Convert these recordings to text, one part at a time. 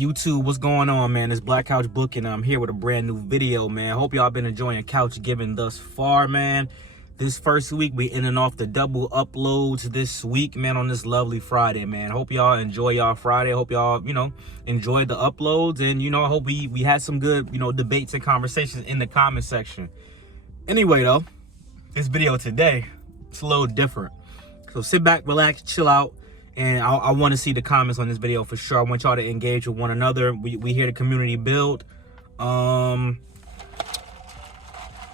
YouTube, what's going on, man? It's Black Couch Book, and I'm here with a brand new video, man. Hope y'all been enjoying Couch Giving thus far, man. This first week, we ending off the double uploads this week, man, on this lovely Friday, man. Hope y'all enjoy y'all Friday. Hope y'all, enjoyed the uploads, and, I hope we had some good, debates and conversations in the comment section. Anyway, though, this video today, it's a little different. So sit back, relax, chill out. And I want to see the comments on this video for sure. I want y'all to engage with one another. We hear the community build.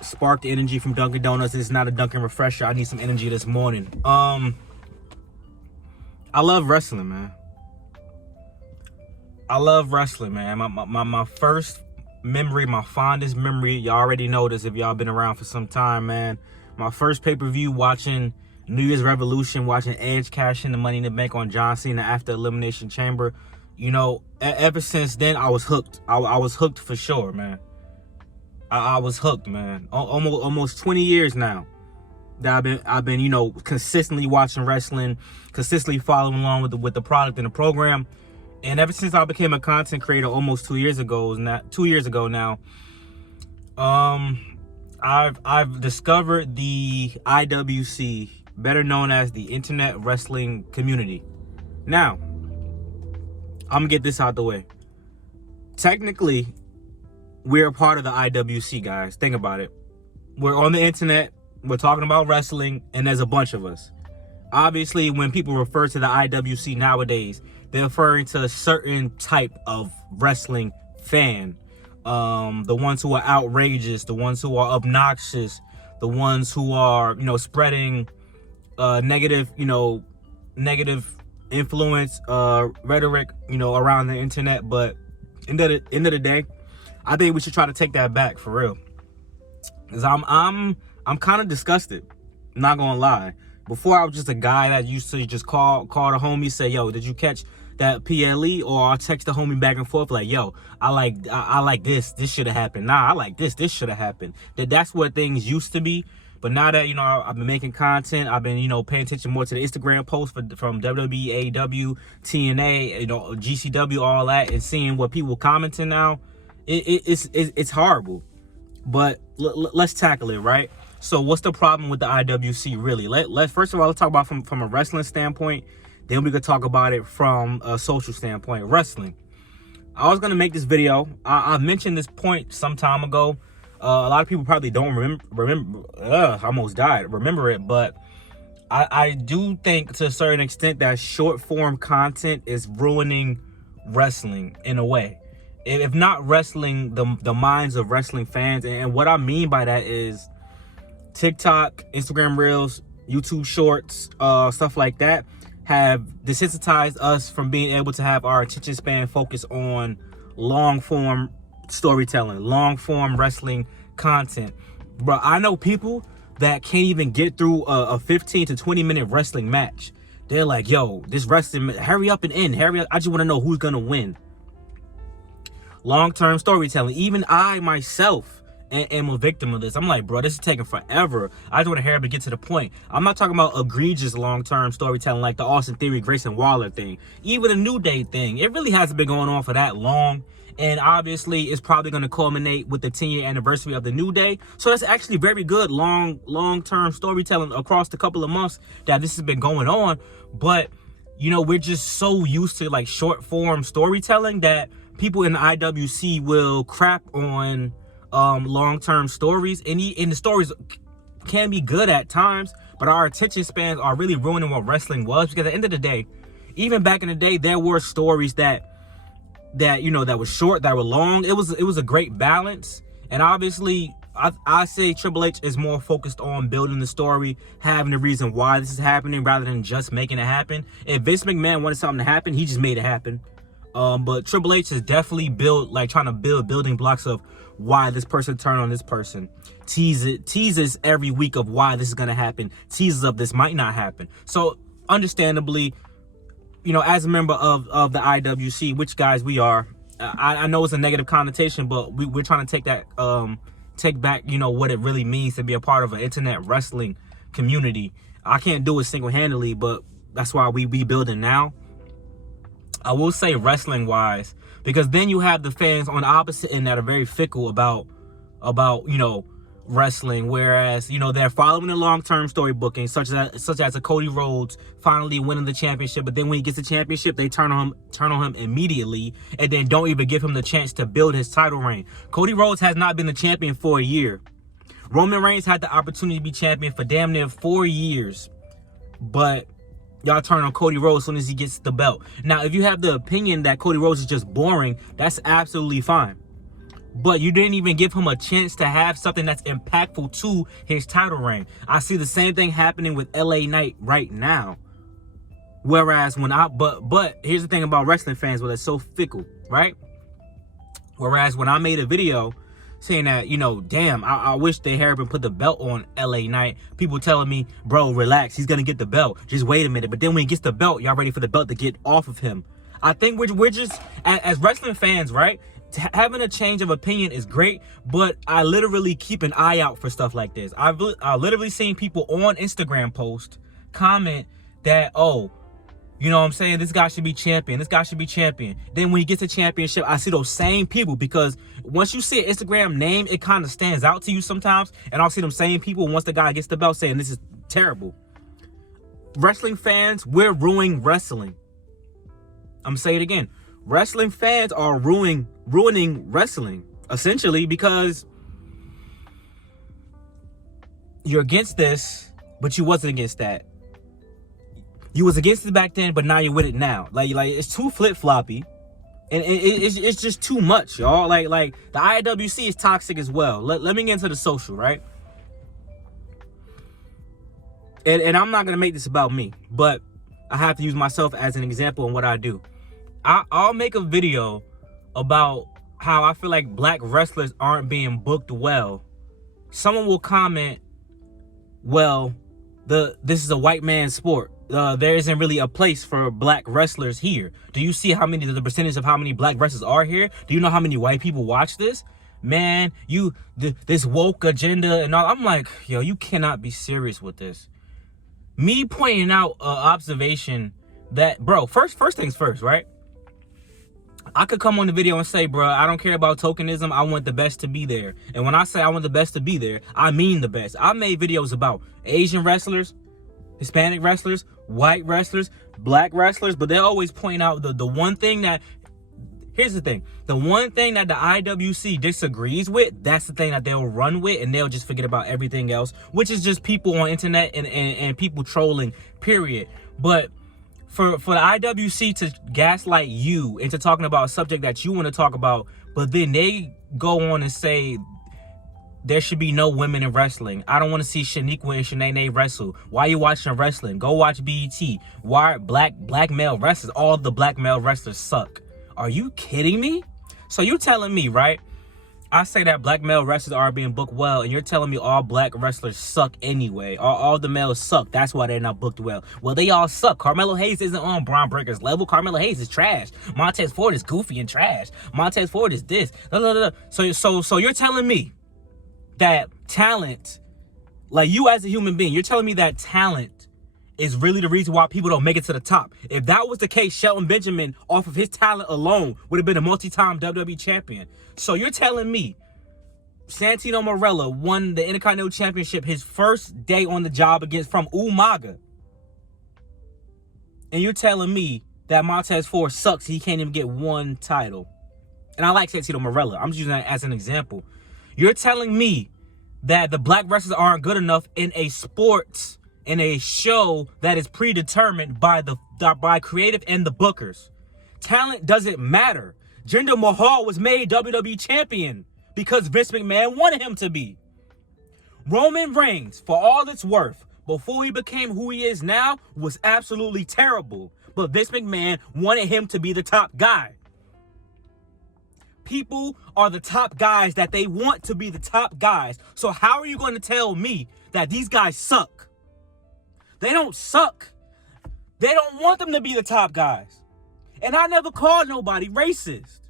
Spark the energy from Dunkin' Donuts. It's not a Dunkin' refresher. I need some energy this morning. I love wrestling, man. I love wrestling, man. My first memory, my fondest memory, y'all already know this if y'all been around for some time, man. My first pay-per-view watching New Year's Revolution, watching Edge cash in the Money in the Bank on John Cena after Elimination Chamber. Ever since then, I was hooked. I was hooked for sure, man. I was hooked, man. Almost 20 years now that I've been consistently watching wrestling, consistently following along with the product and the program. And ever since I became a content creator almost 2 years ago now, I've discovered the IWC, better known as the Internet Wrestling Community. Now, I'm gonna get this out the way. Technically, we're a part of the IWC, guys. Think about it. We're on the internet, we're talking about wrestling, and there's a bunch of us. Obviously, when people refer to the IWC nowadays, they're referring to a certain type of wrestling fan. The ones who are outrageous, the ones who are obnoxious, the ones who are, spreading negative influence, rhetoric, around the internet. But end of the day, I think we should try to take that back for real. Cause I'm kind of disgusted. Not gonna lie. Before I was just a guy that used to just call the homie, say, yo, did you catch that PLE? Or I'll text the homie back and forth like, yo, I like this should have happened. Nah, I like this should have happened. That's what things used to be. But now that, I've been making content, I've been, paying attention more to the Instagram posts from WWE, AEW, TNA, GCW, all that, and seeing what people commenting now, it's horrible. But let's tackle it, right? So what's the problem with the IWC, really? Let's first of all, let's talk about from a wrestling standpoint. Then we could talk about it from a social standpoint. Wrestling. I was going to make this video. I mentioned this point some time ago. A lot of people probably don't remember. I almost died. Remember it. But I do think to a certain extent that short form content is ruining wrestling in a way. If not wrestling, the minds of wrestling fans. And what I mean by that is TikTok, Instagram Reels, YouTube Shorts, stuff like that have desensitized us from being able to have our attention span focus on long form storytelling, long form wrestling content. Bro, I know people that can't even get through a 15 to 20 minute wrestling match. They're like, yo, this wrestling, hurry up and end. Hurry up. I just want to know who's going to win. Long-term storytelling. Even I myself am a victim of this. I'm like, bro, this is taking forever. I just want to hurry up and get to the point. I'm not talking about egregious long-term storytelling like the Austin Theory, Grayson Waller thing. Even the New Day thing. It really hasn't been going on for that long. And obviously, it's probably going to culminate with the 10-year anniversary of the New Day. So that's actually very good long-term storytelling across the couple of months that this has been going on. But, we're just so used to like short-form storytelling that people in the IWC will crap on long-term stories, and the stories can be good at times, but our attention spans are really ruining what wrestling was. Because at the end of the day, even back in the day, there were stories that were short, that were long. It was a great balance. And obviously, I say Triple H is more focused on building the story, having the reason why this is happening rather than just making it happen. If Vince McMahon wanted something to happen, he just made it happen. But Triple H is definitely trying to build building blocks of why this person turned on this person. Teases every week of why this is going to happen. Teases of this might not happen. So understandably, as a member of the IWC, which guys we are, I know it's a negative connotation, but we're trying to take back, what it really means to be a part of an internet wrestling community. I can't do it single-handedly, but that's why we building now. I will say wrestling wise, because then you have the fans on the opposite end that are very fickle about wrestling, whereas they're following the long-term story booking, such as a Cody Rhodes finally winning the championship, but then when he gets the championship, they turn on him immediately, and then don't even give him the chance to build his title reign. Cody Rhodes has not been the champion for a year. Roman Reigns had the opportunity to be champion for damn near 4 years, but y'all turn on Cody Rhodes as soon as he gets the belt. Now, if you have the opinion that Cody Rhodes is just boring, that's absolutely fine. But you didn't even give him a chance to have something that's impactful to his title reign. I see the same thing happening with LA Knight right now. Whereas but here's the thing about wrestling fans, well, they're so fickle, right? Whereas when I made a video saying that, damn, I wish they had been put the belt on LA Knight, people telling me, bro, relax, he's gonna get the belt. Just wait a minute. But then when he gets the belt, y'all ready for the belt to get off of him. I think we're just, as wrestling fans, right? Having a change of opinion is great, but I literally keep an eye out for stuff like this. I've literally seen people on Instagram post comment that, oh, you know what I'm saying, this guy should be champion, this guy should be champion. Then when he gets a championship, I see those same people, because once you see an Instagram name, it kind of stands out to you sometimes, and I'll see them same people once the guy gets the belt saying this is terrible. Wrestling fans, we're ruining wrestling. I'm gonna say it again. Wrestling fans are ruining wrestling, essentially, because you're against this, but you wasn't against that. You was against it back then, but now you're with it now. Like it's too flip-floppy, and it's just too much, y'all. Like the IWC is toxic as well. Let me get into the social, right? And I'm not gonna make this about me, but I have to use myself as an example in what I do. I'll make a video about how I feel like black wrestlers aren't being booked well. Someone will comment, well, this is a white man's sport. There isn't really a place for black wrestlers here. Do you see the percentage of how many black wrestlers are here? Do you know how many white people watch this? Man, this woke agenda and all. I'm like, yo, you cannot be serious with this. Me pointing out observation that, bro, first things first, right? I could come on the video and say, bro, I don't care about tokenism. I want the best to be there. And when I say I want the best to be there, I mean the best. I made videos about Asian wrestlers, Hispanic wrestlers, white wrestlers, black wrestlers, but they always point out the one thing that, here's the thing, the one thing that the IWC disagrees with, that's the thing that they'll run with, and they'll just forget about everything else, which is just people on internet and people trolling, period. But for the IWC to gaslight you into talking about a subject that you want to talk about, but then they go on and say there should be no women in wrestling. I don't want to see Shaniqua and Shanae wrestle. Why are you watching wrestling? Go watch BET. Why black male wrestlers? All the black male wrestlers suck. Are you kidding me? So you telling me, right? I say that black male wrestlers are being booked well, and you're telling me all black wrestlers suck anyway. All the males suck. That's why they're not booked well. Well, they all suck. Carmelo Hayes isn't on Braun Breaker's level. Carmelo Hayes is trash. Montez Ford is goofy and trash. Montez Ford is this. So you're telling me that talent, like you as a human being, you're telling me that talent is really the reason why people don't make it to the top. If that was the case, Shelton Benjamin, off of his talent alone, would have been a multi-time WWE champion. So you're telling me Santino Marella won the Intercontinental Championship his first day on the job from Umaga. And you're telling me that Montez Ford sucks, he can't even get one title. And I like Santino Marella. I'm just using that as an example. You're telling me that the black wrestlers aren't good enough in a sport, in a show that is predetermined by creative and the bookers. Talent doesn't matter. Jinder Mahal was made WWE champion because Vince McMahon wanted him to be. Roman Reigns, for all it's worth, before he became who he is now, was absolutely terrible. But Vince McMahon wanted him to be the top guy. People are the top guys that they want to be the top guys. So how are you going to tell me that these guys suck? They don't suck. They don't want them to be the top guys. And I never called nobody racist.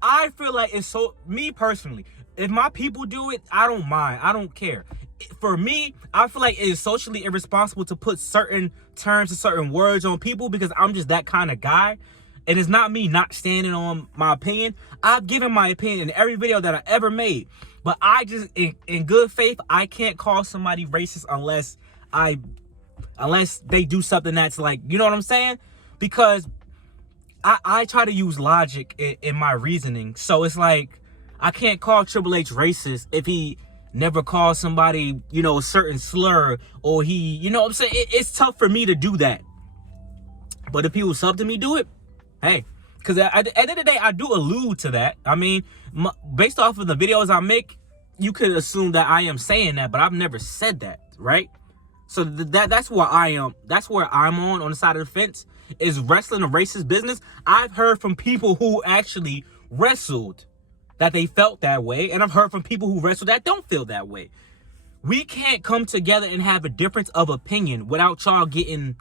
I feel like it's so, me personally, if my people do it, I don't mind. I don't care. for me, I feel like it is socially irresponsible to put certain terms and certain words on people because I'm just that kind of guy. And it's not me not standing on my opinion. I've given my opinion in every video that I ever made. But I just, in good faith, I can't call somebody racist unless they do something that's like, you know what I'm saying? Because I try to use logic in my reasoning. So it's like, I can't call Triple H racist if he never calls somebody, you know, a certain slur, or he, you know what I'm saying? It's tough for me to do that. But if people sub to me do it, hey, because at the end of the day, I do allude to that. I mean, based off of the videos I make, you could assume that I am saying that, but I've never said that, right? So that's where I am. That's where I'm on the side of the fence. Is wrestling a racist business? I've heard from people who actually wrestled that they felt that way, and I've heard from people who wrestle that don't feel that way. We can't come together and have a difference of opinion without y'all getting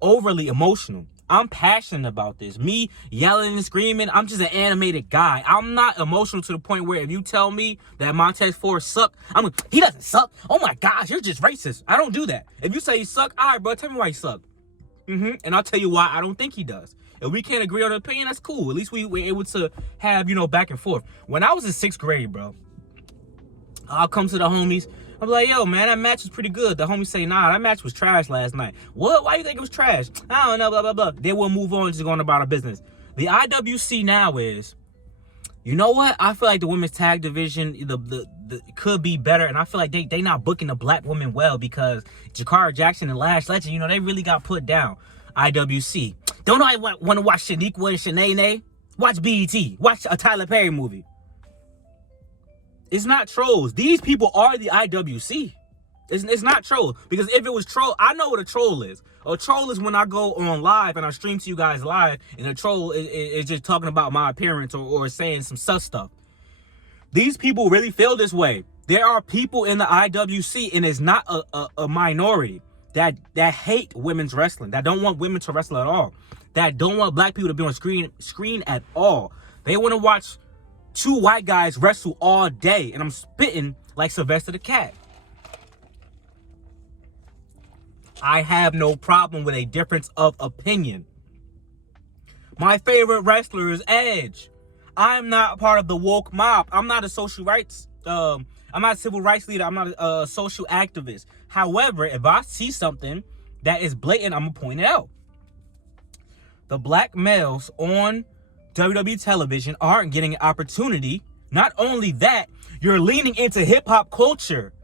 overly emotional. I'm passionate about this. Me yelling and screaming, I'm just an animated guy. I'm not emotional to the point where if you tell me that Montez Ford sucked, I'm like, he doesn't suck. Oh my gosh, you're just racist. I don't do that. If you say he sucked, all right, bro, tell me why he sucked. And I'll tell you why I don't think he does. If we can't agree on an opinion, that's cool. At least we're able to have, you know, back and forth. When I was in 6th grade, bro, I'll come to the homies. I'm like, yo, man, that match was pretty good. The homies say, nah, that match was trash last night. What? Why you think it was trash? I don't know, blah, blah, blah. Then we'll move on, just going about our business. The IWC now is, you know what? I feel like the women's tag division the could be better, and I feel like they not booking the black women well because Jakara Jackson and Lash Legend, you know, they really got put down. IWC. Don't I want to watch Shaniqua and Shanae? Watch BET. Watch a Tyler Perry movie. It's not trolls. These people are the IWC. It's not trolls. Because if it was troll, I know what a troll is. A troll is when I go on live and I stream to you guys live, and a troll is just talking about my appearance or saying some sus stuff. These people really feel this way. There are people in the IWC, and it's not a minority, that hate women's wrestling, that don't want women to wrestle at all, that don't want black people to be on screen at all. They want to watch two white guys wrestle all day, and I'm spitting like Sylvester the Cat. I have no problem with a difference of opinion. My favorite wrestler is Edge. I'm not part of the woke mob. I'm not a social rights, I'm not a civil rights leader. I'm not a social activist. However, if I see something that is blatant, I'm going to point it out. The black males on WWE television aren't getting an opportunity. Not only that, you're leaning into hip-hop culture.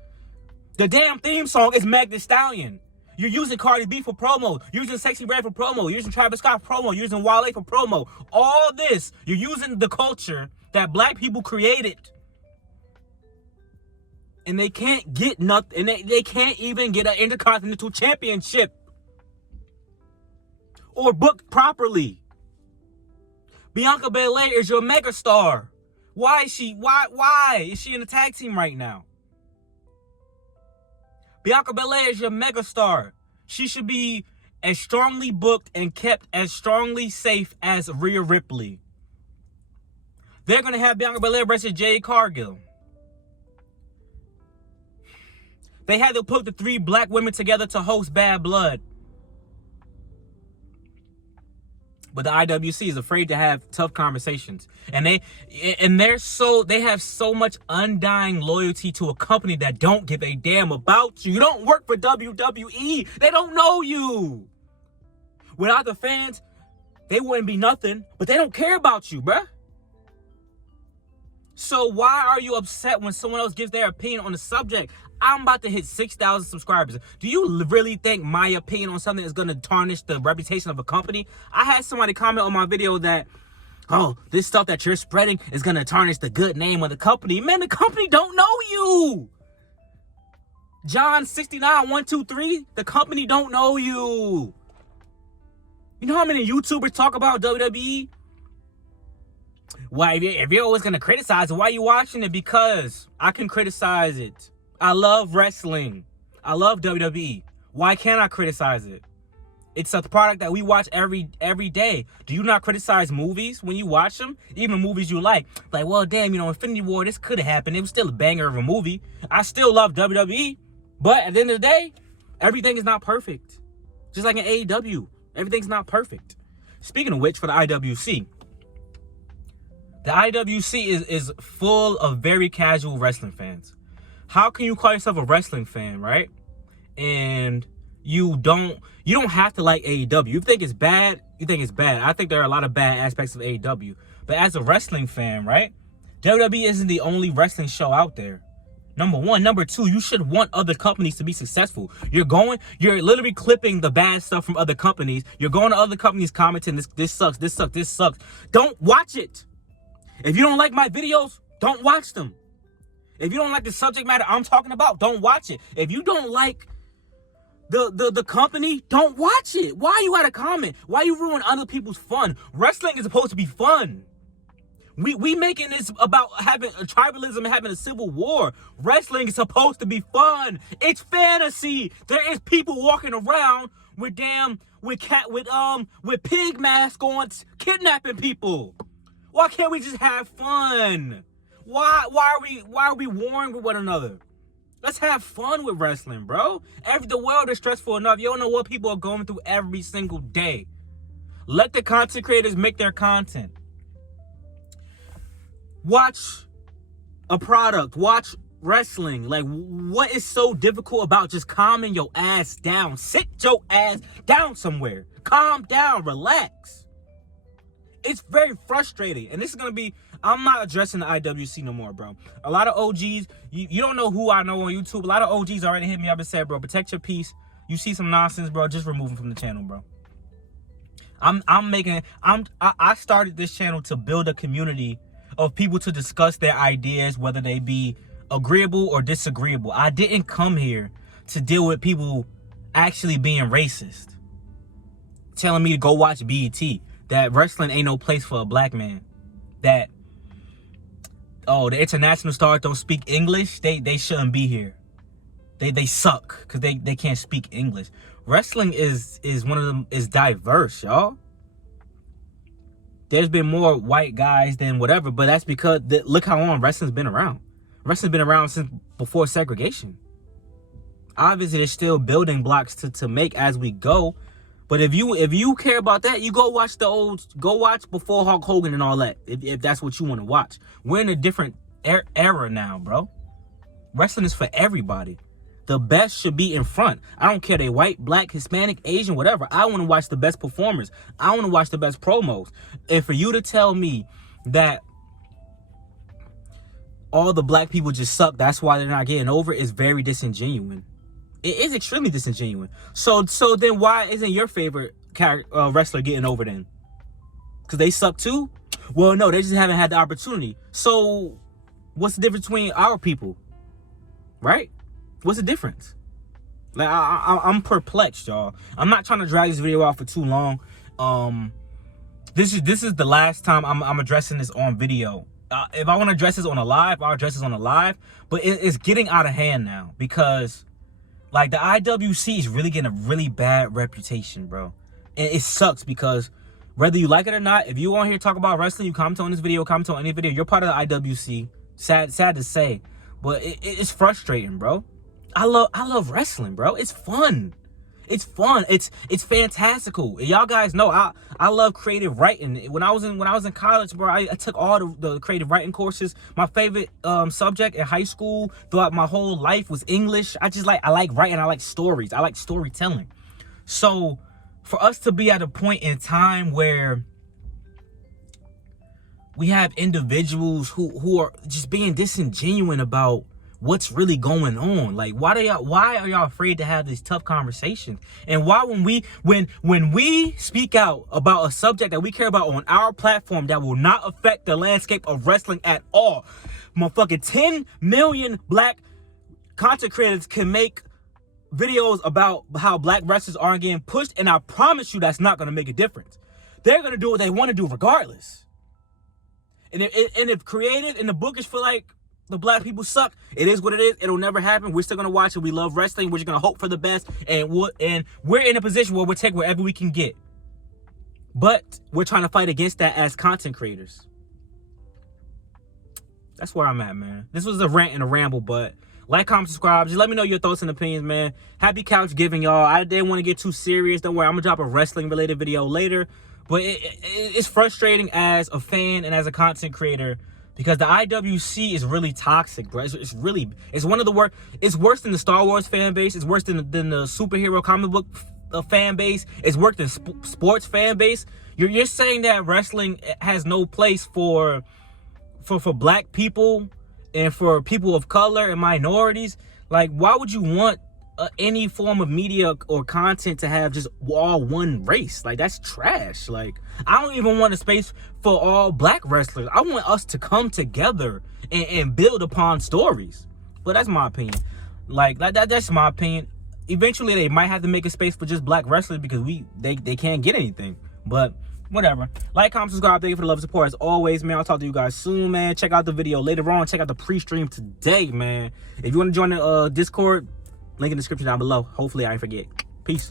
The damn theme song is Meg Thee Stallion. You're using Cardi B for promo. You're using Sexy Red for promo. You're using Travis Scott for promo. You're using Wale for promo. All this, you're using the culture that black people created. And they can't get nothing. And they can't even get an Intercontinental Championship. Or booked properly. Bianca Belair is your megastar. Why is she in the tag team right now? Bianca Belair is your megastar. She should be as strongly booked and kept as strongly safe as Rhea Ripley. They're going to have Bianca Belair versus Jade Cargill. They had to put the 3 black women together to host Bad Blood. But the IWC is afraid to have tough conversations. And they have so much undying loyalty to a company that don't give a damn about you. You don't work for WWE. They don't know you. Without the fans, they wouldn't be nothing. But they don't care about you, bruh. So why are you upset when someone else gives their opinion on the subject? I'm about to hit 6,000 subscribers. Do you really think my opinion on something is going to tarnish the reputation of a company? I had somebody comment on my video that, oh, this stuff that you're spreading is going to tarnish the good name of the company. Man, the company don't know you. John 69-123, the company don't know you. You know how many YouTubers talk about WWE? Why, if you're always going to criticize it, why are you watching it? Because I can criticize it. I love wrestling. I love WWE. Why can't I criticize it? It's a product that we watch every day. Do you not criticize movies when you watch them? Even movies you like. Like, well, damn, you know, Infinity War, this could have happened. It was still a banger of a movie. I still love WWE. But at the end of the day, everything is not perfect. Just like in AEW, everything's not perfect. Speaking of which, for the IWC is full of very casual wrestling fans. How can you call yourself a wrestling fan, right? And you don't have to like AEW. You think it's bad, you think it's bad. I think there are a lot of bad aspects of AEW. But as a wrestling fan, right? WWE isn't the only wrestling show out there. Number one. Number two, you should want other companies to be successful. You're literally clipping the bad stuff from other companies. You're going to other companies commenting, this sucks. Don't watch it. If you don't like my videos, don't watch them. If you don't like the subject matter I'm talking about, don't watch it. If you don't like the company, don't watch it. Why you gotta comment? Why you ruin other people's fun? Wrestling is supposed to be fun. We making this about having a tribalism and having a civil war. Wrestling is supposed to be fun. It's fantasy. There is people walking around with pig masks on, kidnapping people. Why can't we just have fun? Why are we warring with one another? Let's have fun with wrestling, bro. The world is stressful enough. You don't know what people are going through every single day. Let the content creators make their content. Watch a product. Watch wrestling. Like, what is so difficult about just calming your ass down? Sit your ass down somewhere. Calm down. Relax. It's very frustrating. And this is going to be... I'm not addressing the IWC no more, bro. A lot of OGs, you don't know who I know on YouTube. A lot of OGs already hit me up and said, bro, protect your peace. You see some nonsense, bro, just remove them from the channel, bro. I started this channel to build a community of people to discuss their ideas, whether they be agreeable or disagreeable. I didn't come here to deal with people actually being racist. Telling me to go watch BET. That wrestling ain't no place for a black man. That, oh, the international stars don't speak English. They shouldn't be here. They suck because they can't speak English. Wrestling is one of them, is diverse, y'all. There's been more white guys than whatever, but that's because look how long wrestling's been around. Wrestling's been around since before segregation. Obviously, there's still building blocks to make as we go. But if you care about that, you go watch before Hulk Hogan and all that. If that's what you want to watch. We're in a different era now, bro. Wrestling is for everybody. The best should be in front. I don't care they white, black, Hispanic, Asian, whatever. I want to watch the best performers. I want to watch the best promos. And for you to tell me that all the black people just suck, that's why they're not getting over, is very disingenuous. It is extremely disingenuous. So then why isn't your favorite wrestler getting over then? Because they suck too? Well, no, they just haven't had the opportunity. So what's the difference between our people? Right? What's the difference? Like, I'm perplexed, y'all. I'm not trying to drag this video out for too long. This is the last time I'm addressing this on video. If I want to address this on a live, I'll address this on a live. But it's getting out of hand now because... like, the IWC is really getting a really bad reputation, bro. And it sucks because whether you like it or not, if you want here to talk about wrestling, you comment on this video, comment on any video, you're part of the IWC. Sad to say. But it's frustrating, bro. I love wrestling, bro. It's fun. It's fun. It's fantastical. Y'all guys know I love creative writing. When I was in college, bro, I took all the creative writing courses. My favorite subject in high school throughout my whole life was English. I like writing. I like stories. I like storytelling. So for us to be at a point in time where we have individuals who are just being disingenuous about what's really going on, like why are y'all afraid to have these tough conversations? And why when we speak out about a subject that we care about on our platform that will not affect the landscape of wrestling at all, motherfucking 10 million black content creators can make videos about how black wrestlers aren't getting pushed, and I promise you that's not going to make a difference. They're going to do what they want to do regardless. And if creative and the bookish feel like The black people suck. It is what it is. It'll never happen. We're still gonna watch it. We love wrestling. We're just gonna hope for the best, and we're in a position where we'll take whatever we can get. But we're trying to fight against that as content creators. That's where I'm at, man. This was a rant and a ramble, but like, comment, subscribe. Just let me know your thoughts and opinions, man. Happy couch giving, y'all. I didn't want to get too serious. Don't worry, I'm gonna drop a wrestling related video later. But it's frustrating as a fan and as a content creator, because the IWC is really toxic, bro. It's one of the worst. It's worse than the Star Wars fan base. It's worse than the superhero comic book fan base. It's worse than sports fan base. You're saying that wrestling has no place for black people and for people of color and minorities. Like, why would you want any form of media or content to have just all one race? Like, that's trash. Like, I don't even want a space for all black wrestlers. I want us to come together and build upon stories. But that's my opinion. Like that's my opinion. Eventually they might have to make a space for just black wrestlers, because they can't get anything. But whatever. Like, comment, subscribe. Thank you for the love and support as always, man. I'll talk to you guys soon, man. Check out the video later on. Check out the pre-stream today, man. If you want to join the Discord, link in the description down below. Hopefully I ain't forget. Peace.